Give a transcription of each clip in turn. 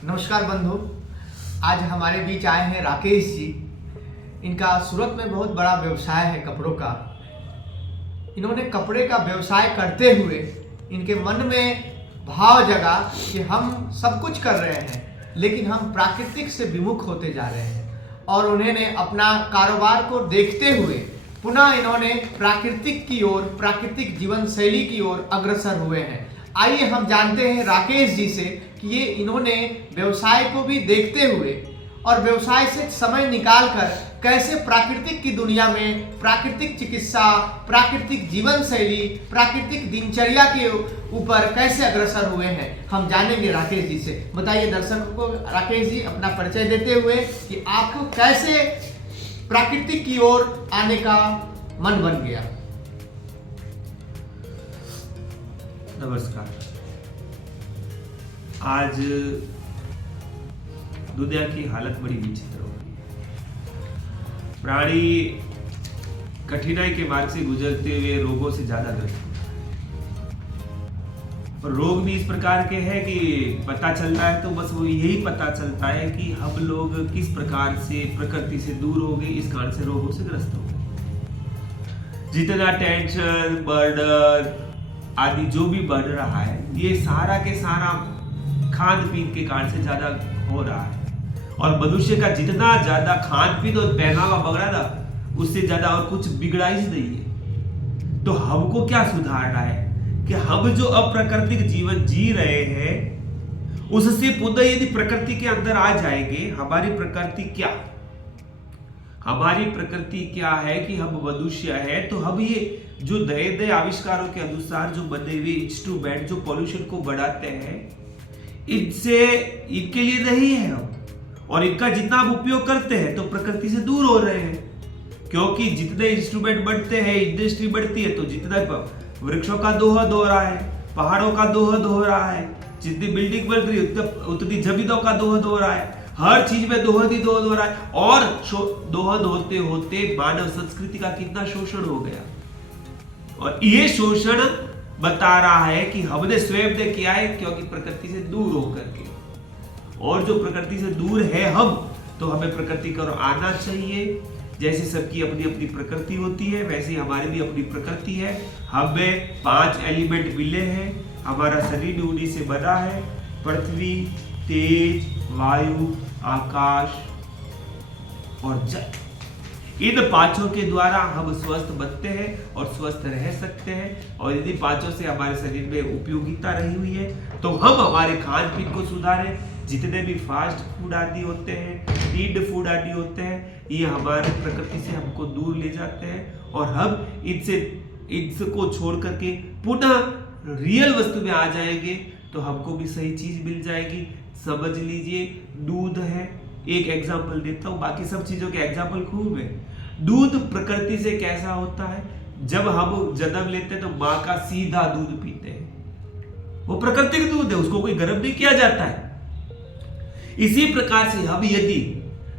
नमस्कार बंधु। आज हमारे बीच आए हैं राकेश जी। इनका सूरत में बहुत बड़ा व्यवसाय है कपड़ों का। इन्होंने कपड़े का व्यवसाय करते हुए इनके मन में भाव जगा कि हम सब कुछ कर रहे हैं लेकिन हम प्राकृतिक से विमुख होते जा रहे हैं, और उन्होंने अपना कारोबार को देखते हुए पुनः इन्होंने प्राकृतिक की ओर, प्राकृतिक जीवन शैली की ओर अग्रसर हुए हैं। आइए हम जानते हैं राकेश जी से कि ये इन्होंने व्यवसाय को भी देखते हुए और व्यवसाय से समय निकालकर कैसे प्राकृतिक की दुनिया में प्राकृतिक चिकित्सा, प्राकृतिक जीवन शैली, प्राकृतिक दिनचर्या के ऊपर कैसे अग्रसर हुए हैं, हम जानेंगे राकेश जी से। बताइए दर्शकों को राकेश जी अपना परिचय देते हुए कि आपको कैसे प्राकृतिक की ओर आने का मन बन गया। नमस्कार। आज दुनिया की हालत बड़ी विचित्र हो गई है। प्राणी कठिनाई के मार्ग से गुजरते हुए रोगों से ज्यादा ग्रस्त होता है, और रोग भी इस प्रकार के हैं कि पता चलता है तो बस वो यही पता चलता है कि हम लोग किस प्रकार से प्रकृति से दूर हो गए, इस कारण से रोगों से ग्रस्त हो गए। जितना टेंशन, बर्डन आदि जो भी बढ़ रहा है, ये सारा के सारा खान पीन के कारण से ज्यादा हो रहा है। और मनुष्य का जितना ज्यादा खान पीन और पहनावा बगड़ा ना, उससे ज्यादा और कुछ बिगड़ा ही नहीं है। तो हमको क्या सुधारना है कि हम जो अप्राकृतिक जीवन जी रहे हैं उससे पुनः यदि प्रकृति के अंदर आ जाएंगे। हमारी प्रकृति क्या है कि हम मनुष्य है, तो हम ये जो नए नए आविष्कारों के अनुसार जो बने हुए इंस्ट्रूमेंट जो पॉल्यूशन को बढ़ाते हैं, इनके लिए नहीं है हम, और इनका जितना हम उपयोग करते हैं तो प्रकृति से दूर हो रहे हैं। क्योंकि जितने इंस्ट्रूमेंट बढ़ते हैं, इंडस्ट्री बढ़ती है, तो जितना वृक्षों का दोहन हो रहा है, पहाड़ों का दोहन हो रहा है, जितनी बिल्डिंग बन रही है उतनी जमीनों का दोहन हो रहा है, हर चीज में दोहन ही दोहन हो रहा है। और दोहन होते होते मानव संस्कृति का कितना शोषण हो गया, और ये शोषण बता रहा है कि हमने स्वयं ने किया है, क्योंकि प्रकृति से दूर होकर के। और जो प्रकृति से दूर है हम, तो हमें प्रकृति की ओर आना चाहिए। जैसे सबकी अपनी अपनी प्रकृति होती है, वैसे हमारी भी अपनी प्रकृति है। हमें 5 एलिमेंट मिले हैं, हमारा शरीर उन्हीं से बना है: पृथ्वी, तेज, वायु, आकाश और जल। इन 5 के द्वारा हम स्वस्थ बनते हैं और स्वस्थ रह सकते हैं। और यदि 5 से हमारे शरीर में उपयोगिता रही हुई है तो हम हमारे खान पीन को सुधारें। जितने भी फास्ट फूड आदि होते हैं, फीड फूड आदि होते हैं, ये हमारे प्रकृति से हमको दूर ले जाते हैं, और हम इनको छोड़ करके पुनः रियल वस्तु में आ जाएंगे तो हमको भी सही चीज मिल जाएगी। समझ लीजिए, दूध है, एक एग्जाम्पल देता हूँ, बाकी सब चीजों के एग्जाम्पल खूब है। दूध प्रकृति से कैसा होता है? जब हम जन्म लेते हैं तो माँ का सीधा दूध पीते हैं, वो प्राकृतिक दूध है, उसको कोई गर्म नहीं किया जाता है। इसी प्रकार से हम यदि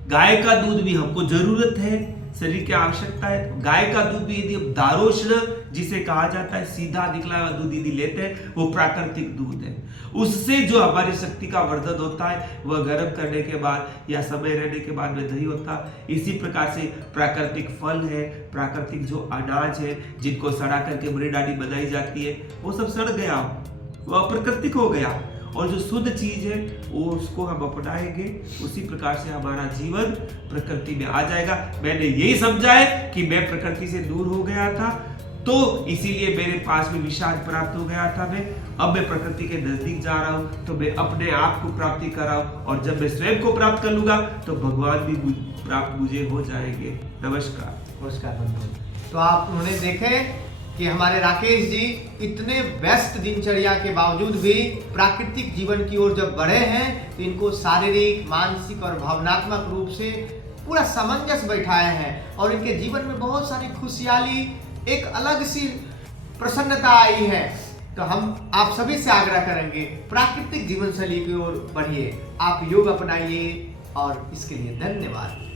गाय का दूध भी हमको जरूरत है, शरीर की आवश्यकता है, तो गाय का दूध भी यदि हम दारोष्ण जिसे कहा जाता है, सीधा निकला हुआ दूध यदि लेते हैं, वो प्राकृतिक दूध है। उससे जो हमारी शक्ति का वर्धन होता है वह गर्म करने के बाद या समय रहने के बाद में नहीं होता। इसी प्रकार से प्राकृतिक फल है, प्राकृतिक जो अनाज है, जिनको सड़ा करके ब्रेड आदि बनाई जाती है, वो सब सड़ गया, वो अप्राकृतिक हो गया। और जो शुद्ध चीज है वो उसको हम अपनाएंगे, उसी प्रकार से हमारा जीवन प्रकृति में आ जाएगा। मैंने यही समझा है कि मैं प्रकृति से दूर हो गया था, तो इसीलिए मेरे पास में विषाद प्राप्त हो गया था। अब मैं प्रकृति के नजदीक जा रहा हूँ, तो मैं अपने आप को प्राप्ति कर रहा हूँ, और जब मैं स्वयं को प्राप्त कर लूंगा तो भगवान भी प्राप्त मुझे हो जाएंगे। नमस्कार बंधु। तो आप उन्होंने देखे कि हमारे राकेश जी इतने व्यस्त दिनचर्या के बावजूद भी प्राकृतिक जीवन की ओर जब बढ़े हैं तो इनको शारीरिक, मानसिक और भावनात्मक रूप से पूरा सामंजस्य बैठाए हैं, और इनके जीवन में बहुत सारी खुशहाली, एक अलग सी प्रसन्नता आई है। तो हम आप सभी से आग्रह करेंगे, प्राकृतिक जीवन शैली की ओर बढ़िए, आप योग अपनाइए, और इसके लिए धन्यवाद।